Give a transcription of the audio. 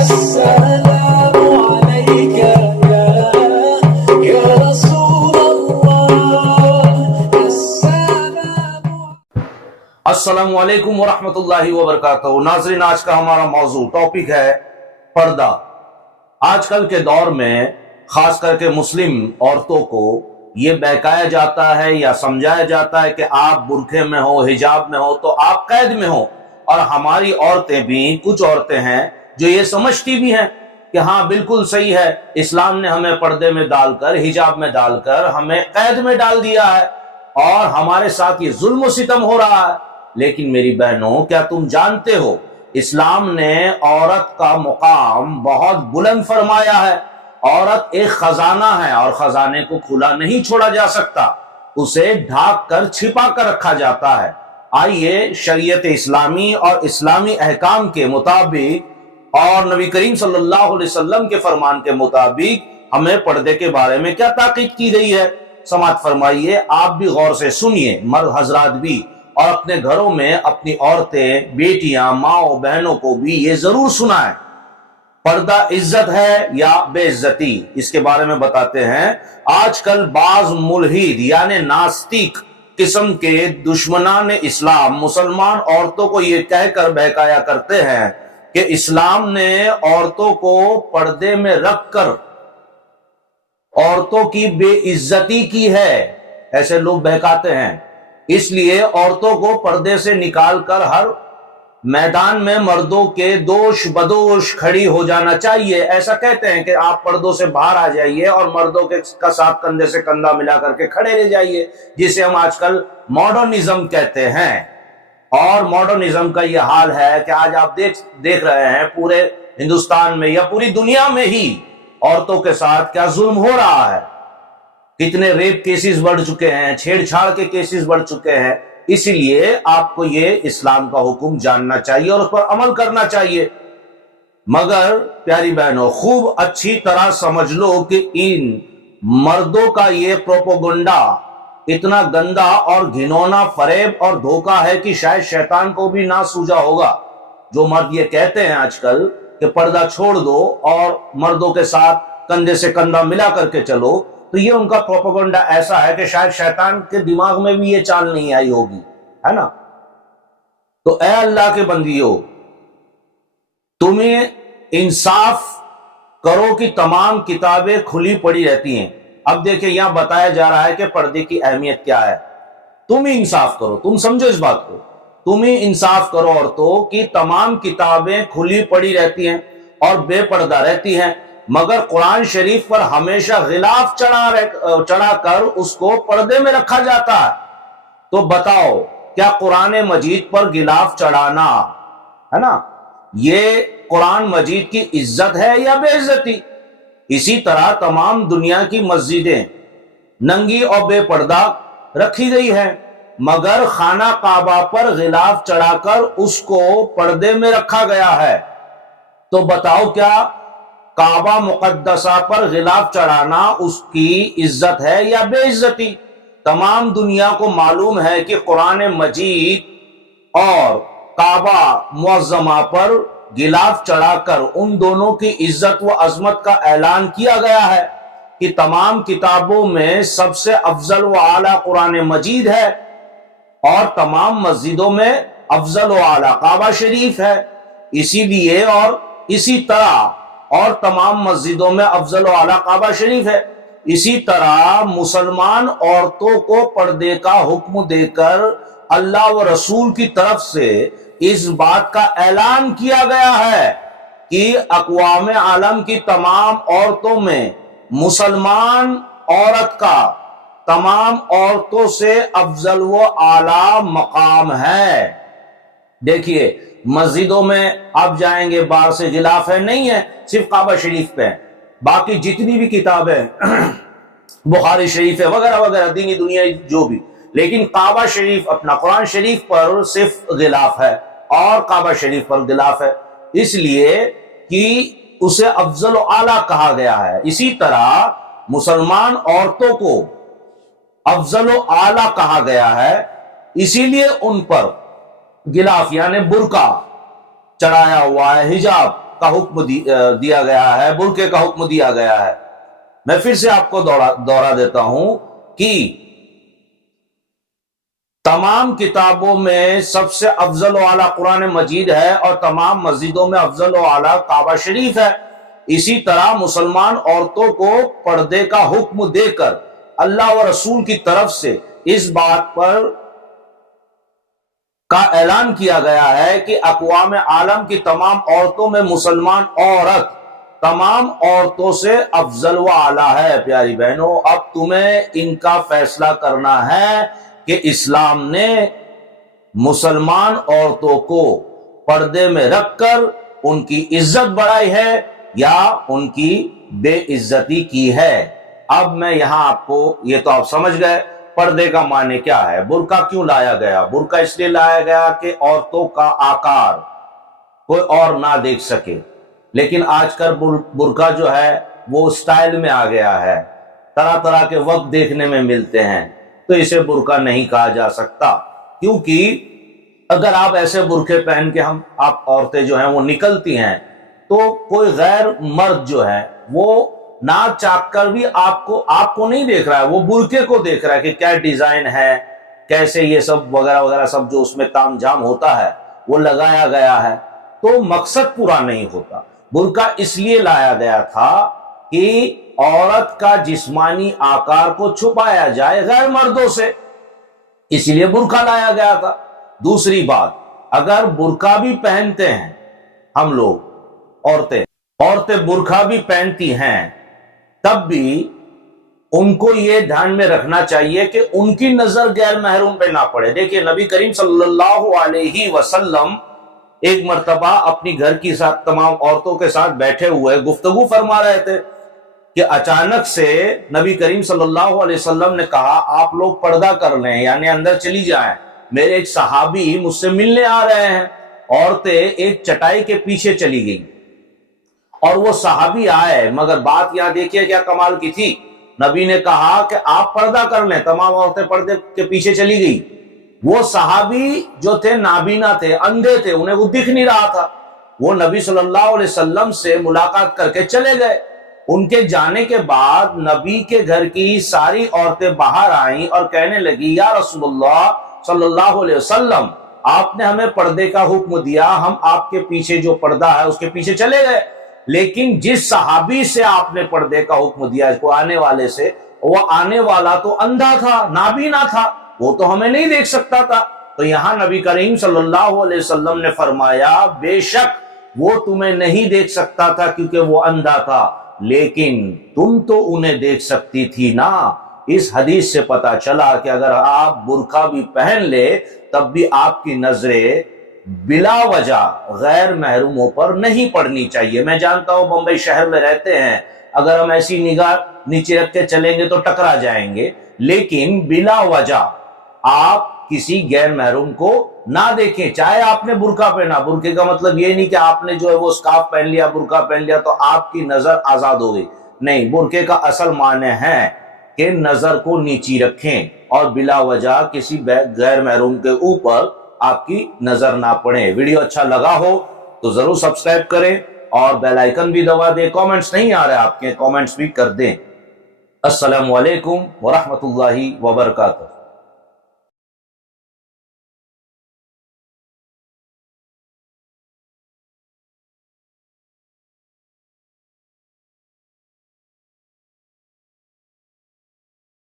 السلام عليك يا رسول الله السلام السلام علیکم ورحمۃ اللہ وبرکاتہ۔ ناظرین، آج کا ہمارا موضوع ٹاپک ہے پردہ۔ آج کل کے دور میں خاص کر کے مسلم عورتوں کو یہ بہکایا جاتا ہے یا سمجھایا جاتا ہے کہ آپ برقعے میں ہو، حجاب میں ہو تو آپ قید میں ہو، اور ہماری عورتیں بھی، کچھ عورتیں ہیں جو یہ سمجھتی بھی ہیں کہ ہاں بالکل صحیح ہے، اسلام نے ہمیں پردے میں ڈال کر، حجاب میں ڈال کر ہمیں قید میں ڈال دیا ہے اور ہمارے ساتھ یہ ظلم و ستم ہو رہا ہے۔ لیکن میری بہنوں، کیا تم جانتے ہو اسلام نے عورت کا مقام بہت بلند فرمایا ہے۔ عورت ایک خزانہ ہے اور خزانے کو کھلا نہیں چھوڑا جا سکتا، اسے ڈھانک کر چھپا کر رکھا جاتا ہے۔ آئیے شریعت اسلامی اور اسلامی احکام کے مطابق اور نبی کریم صلی اللہ علیہ وسلم کے فرمان کے مطابق ہمیں پردے کے بارے میں کیا تاکید کی گئی ہے، سماعت فرمائیے۔ آپ بھی غور سے سنیے، مرد حضرات بھی، اور اپنے گھروں میں اپنی عورتیں، بیٹیاں، ماؤں، بہنوں کو بھی یہ ضرور سنائیں۔ پردہ عزت ہے یا بے عزتی، اس کے بارے میں بتاتے ہیں۔ آج کل بعض ملحد یعنی ناستک قسم کے دشمنان اسلام مسلمان عورتوں کو یہ کہہ کر بہکایا کرتے ہیں کہ اسلام نے عورتوں کو پردے میں رکھ کر عورتوں کی بے عزتی کی ہے، ایسے لوگ بہکاتے ہیں۔ اس لیے عورتوں کو پردے سے نکال کر ہر میدان میں مردوں کے دوش بدوش کھڑی ہو جانا چاہیے۔ ایسا کہتے ہیں کہ آپ پردوں سے باہر آ جائیے اور مردوں کے ساتھ کندھے سے کندھا ملا کر کے کھڑے رہ جائیے، جسے ہم آج کل ماڈرنزم کہتے ہیں۔ اور ماڈرنزم کا یہ حال ہے کہ آج آپ دیکھ رہے ہیں پورے ہندوستان میں یا پوری دنیا میں ہی عورتوں کے ساتھ کیا ظلم ہو رہا ہے۔ کتنے ریپ کیسز بڑھ چکے ہیں، چھیڑ چھاڑ کے کیسز بڑھ چکے ہیں۔ اسی لیے آپ کو یہ اسلام کا حکم جاننا چاہیے اور اس پر عمل کرنا چاہیے۔ مگر پیاری بہنوں، خوب اچھی طرح سمجھ لو کہ ان مردوں کا یہ پروپوگنڈا اتنا گندا اور گھنونا فریب اور دھوکہ ہے کہ شاید شیطان کو بھی نہ سوجا ہوگا۔ جو مرد یہ کہتے ہیں آج کل کہ پردہ چھوڑ دو اور مردوں کے ساتھ کندھے سے کندھا ملا کر کے چلو، تو یہ ان کا پروپیگنڈا ایسا ہے کہ شاید شیطان کے دماغ میں بھی یہ چال نہیں آئی ہوگی، ہے نا۔ تو اے اللہ کے بندیو، تمہیں انصاف کرو کہ تمام کتابیں کھلی پڑی رہتی ہیں۔ اب دیکھیں یہاں بتایا جا رہا ہے کہ پردے کی اہمیت کیا ہے۔ تم ہی انصاف کرو، تم سمجھو اس بات کو، تم ہی انصاف کرو عورتوں کہ تمام کتابیں کھلی پڑی رہتی ہیں اور بے پردہ رہتی ہیں، مگر قرآن شریف پر ہمیشہ غلاف چڑھا کر اس کو پردے میں رکھا جاتا ہے۔ تو بتاؤ، کیا قرآن مجید پر غلاف چڑھانا، ہے نا، یہ قرآن مجید کی عزت ہے یا بے عزتی؟ اسی طرح تمام دنیا کی مسجدیں ننگی اور بے پردہ رکھی گئی ہیں، مگر خانہ کعبہ پر غلاف چڑھا کر اس کو پردے میں رکھا گیا ہے۔ تو بتاؤ، کیا کعبہ مقدسہ پر غلاف چڑھانا اس کی عزت ہے یا بے عزتی؟ تمام دنیا کو معلوم ہے کہ قرآن مجید اور کعبہ معظمہ پر غلاف چڑھا کر ان دونوں کی عزت و عظمت کا اعلان کیا گیا ہے کہ تمام کتابوں میں سب سے افضل و اعلیٰ قرآن مجید ہے، اور تمام مسجدوں میں افضل و اعلیٰ کعبہ شریف ہے۔ اسی لیے اور اسی طرح اور تمام مسجدوں میں افضل و اعلیٰ کعبہ شریف ہے۔ اسی طرح مسلمان عورتوں کو پردے کا حکم دے کر اللہ و رسول کی طرف سے اس بات کا اعلان کیا گیا ہے کہ اقوام عالم کی تمام عورتوں میں مسلمان عورت کا تمام عورتوں سے افضل و اعلیٰ مقام ہے۔ دیکھیے، مسجدوں میں آپ جائیں گے، باہر سے غلاف ہے نہیں ہے، صرف کعبہ شریف پہ ہے، باقی جتنی بھی کتابیں بخاری شریف ہے وغیرہ وغیرہ دینی دنیا جو بھی، لیکن کعبہ شریف اپنا قرآن شریف پر صرف غلاف ہے اور کعبہ شریف پر غلاف ہے، اس لیے کہ اسے افضل و اعلیٰ کہا گیا ہے۔ اسی طرح مسلمان عورتوں کو افضل و اعلیٰ کہا گیا ہے، اسی لیے ان پر غلاف یعنی برقع چڑھایا ہوا ہے، حجاب کا حکم دیا گیا ہے، برقعے کا حکم دیا گیا ہے۔ میں پھر سے آپ کو دہرا دیتا ہوں کہ تمام کتابوں میں سب سے افضل و اعلیٰ قرآن مجید ہے، اور تمام مسجدوں میں افضل و اعلیٰ کعبہ شریف ہے۔ اسی طرح مسلمان عورتوں کو پردے کا حکم دے کر اللہ و رسول کی طرف سے اس بات پر کا اعلان کیا گیا ہے کہ اقوام عالم کی تمام عورتوں میں مسلمان عورت تمام عورتوں سے افضل و اعلیٰ ہے۔ پیاری بہنوں، اب تمہیں ان کا فیصلہ کرنا ہے کہ اسلام نے مسلمان عورتوں کو پردے میں رکھ کر ان کی عزت بڑھائی ہے یا ان کی بے عزتی کی ہے۔ اب میں یہاں آپ کو، یہ تو آپ سمجھ گئے پردے کا معنی کیا ہے، برقع کیوں لایا گیا۔ برقع اس لیے لایا گیا کہ عورتوں کا آکار کوئی اور نہ دیکھ سکے، لیکن آج کل برقع جو ہے وہ سٹائل میں آ گیا ہے، طرح طرح کے وقت دیکھنے میں ملتے ہیں، تو اسے برقع نہیں کہا جا سکتا، کیونکہ اگر آپ ایسے برقعے پہن کے آپ عورتیں جو ہیں وہ نکلتی ہیں تو کوئی غیر مرد جو ہے وہ ناک چاک کر بھی آپ کو نہیں دیکھ رہا ہے، وہ برقعے کو دیکھ رہا ہے کہ کیا ڈیزائن ہے، کیسے یہ سب وغیرہ وغیرہ سب جو اس میں تام جام ہوتا ہے وہ لگایا گیا ہے، تو مقصد پورا نہیں ہوتا۔ برقع اس لیے لایا گیا تھا کہ عورت کا جسمانی آکار کو چھپایا جائے غیر مردوں سے، اس لیے برقع لایا گیا تھا۔ دوسری بات، اگر برقع بھی پہنتے ہیں ہم لوگ، عورتیں برقع بھی پہنتی ہیں، تب بھی ان کو یہ دھیان میں رکھنا چاہیے کہ ان کی نظر غیر محرم پہ نہ پڑے۔ دیکھیے نبی کریم صلی اللہ علیہ وسلم ایک مرتبہ اپنی گھر کی ساتھ تمام عورتوں کے ساتھ بیٹھے ہوئے گفتگو فرما رہے تھے کہ اچانک سے نبی کریم صلی اللہ علیہ وسلم نے کہا آپ لوگ پردہ کر لیں، یعنی اندر چلی جائیں، میرے ایک صحابی مجھ سے ملنے آ رہے ہیں۔ عورتیں ایک چٹائی کے پیچھے چلی گئی اور وہ صحابی آئے، مگر بات یہاں دیکھیے کیا کمال کی تھی، نبی نے کہا کہ آپ پردہ کر لیں، تمام عورتیں پردے کے پیچھے چلی گئی۔ وہ صحابی جو تھے نابینا تھے، اندھے تھے، انہیں وہ دکھ نہیں رہا تھا، وہ نبی صلی اللہ علیہ وسلم سے ملاقات کر کے چلے گئے۔ ان کے جانے کے بعد نبی کے گھر کی ساری عورتیں باہر آئیں اور کہنے لگی یا رسول اللہ صلی اللہ علیہ وسلم، آپ نے ہمیں پردے کا حکم دیا، ہم آپ کے پیچھے جو پردہ ہے اس کے پیچھے چلے گئے، لیکن جس صحابی سے آپ نے پردے کا حکم دیا اس کو آنے والے سے، وہ آنے والا تو اندھا تھا، نابینا تھا، وہ تو ہمیں نہیں دیکھ سکتا تھا۔ تو یہاں نبی کریم صلی اللہ علیہ وسلم نے فرمایا بے شک وہ تمہیں نہیں دیکھ سکتا تھا کیونکہ وہ اندھا تھا، لیکن تم تو انہیں دیکھ سکتی تھی نا۔ اس حدیث سے پتا چلا کہ اگر آپ برقع بھی پہن لے تب بھی آپ کی نظریں بلا وجہ غیر محروموں پر نہیں پڑنی چاہیے۔ میں جانتا ہوں بمبئی شہر میں رہتے ہیں، اگر ہم ایسی نگاہ نیچے رکھ کے چلیں گے تو ٹکرا جائیں گے، لیکن بلا وجہ آپ کسی غیر محروم کو نہ دیکھیں، چاہے آپ نے برقع پہنا۔ برقعے کا مطلب یہ نہیں کہ آپ نے جو ہے وہ سکارف پہن لیا، برقع پہن لیا تو آپ کی نظر آزاد ہو گئی، نہیں، برقعے کا اصل معنی ہے کہ نظر کو نیچی رکھیں اور بلا وجہ کسی غیر محروم کے اوپر آپ کی نظر نہ پڑے۔ ویڈیو اچھا لگا ہو تو ضرور سبسکرائب کریں اور بیل آئیکن بھی دبا دیں۔ کامنٹس نہیں آ رہے آپ کے، کامنٹس بھی کر دیں۔ السلام علیکم ورحمۃ اللہ وبرکاتہ۔